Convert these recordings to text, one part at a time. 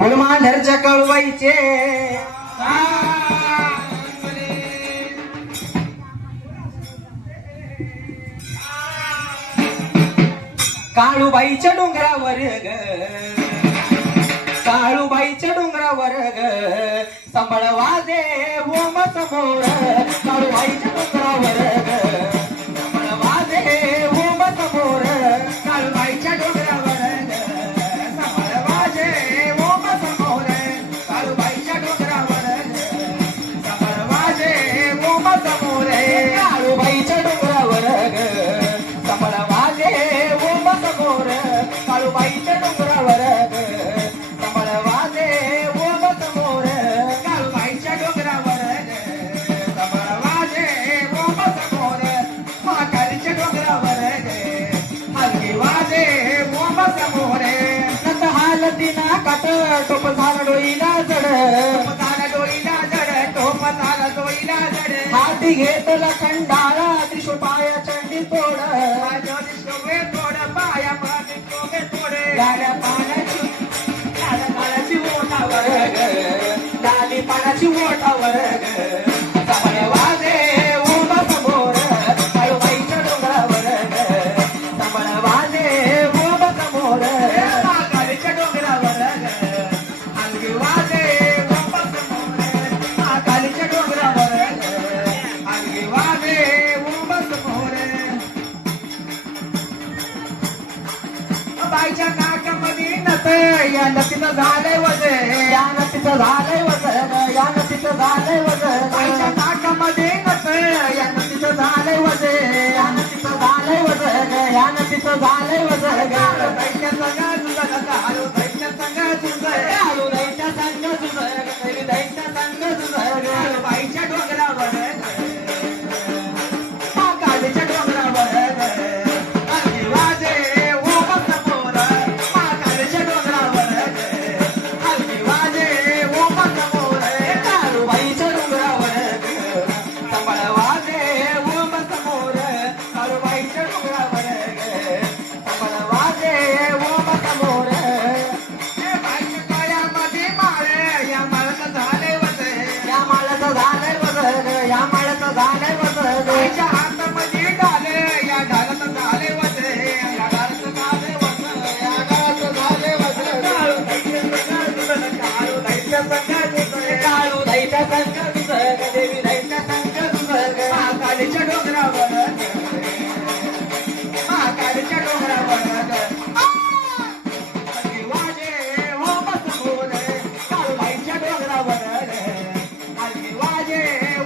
मांढरच्या कळवाईचे काळूबाईच्या डोंगरावर ग काळूबाईच्या डोंगरावर ग संबळ वाजे ओम समोर काळूबाईच्या डोंगरावर ग संबळ वाजे ओम समोर काळूबाईच्या डोंगरावर ग संबळ वाजे ओम समोर काळूबाईच्या डोंगरावर ग संबळ वाजे ओम समोर काळूबाईच्या डोंगरावर ग संबळ वाजे ओम समोर काळूबाईच्या डोंगरावर ग संबळ वाजे ओम समोर काळूबाईच्या डोंगरावर ग संबळ वाजे ओम समोर महाकालीच्या डोंगरावर ग हलकी वाजे ओम समोर नत हालतीना काट टोप झाला डोईला जड टोप झाला डोईला जड हाती घेतला खंडाळा त्रिशूळ पाया चंडी तोड पाया गाड्या पाण्याची ओठावर ग डाली पाण्याची ओठावर ग संबळ वाजे ओम समोर काळूबाईच्या डोंगरावर ग संबळ वाजे ओम समोर महाकालीच्या डोंगरावर ग हलगी वाजे ओम समोर महाकालीच्या डोंगरावर ग हलगी वाजे ओम समोर बाईच्या नाकामध्ये नत या नतीनं झालंय वज या नतीचं झालंय वज या नतीचं झालंय वज बाईच्या नाकामध्ये नत या नतीचं झालंय वज या नतीचं झालंय वज या नतीचं झालंय वज दैत्य संग तुझं आलो दैत्य संग तुझं आलो दैत्य संग तुझं दैत्य संग तुझं बाईच्या डोंगरावर महाकालीच्या डोंगरावर या माळ्याचं झालंय वज बाईच्या हातामध्ये डाले या डालाचं झालंय वज या डालाचं झालंय वज या डालाचं झालंय वज काळू दैत्य संग तुझं काळू दैत्य संग तुझं देवी दैत्य संग तुझं महाकालीच्या डोंगरावर महाकालीच्या डोंगरावर वाजे ओम समोर काळूबाईच्या डोंगरावर हलगी वाजे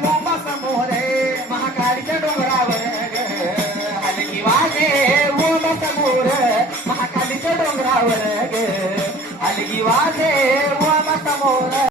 ओम समोर महाकालीच्या डोंगरावर हलगी वाजे ओम समोर महाकालीच्या डोंगरावर हलगी वाजे ओम समोर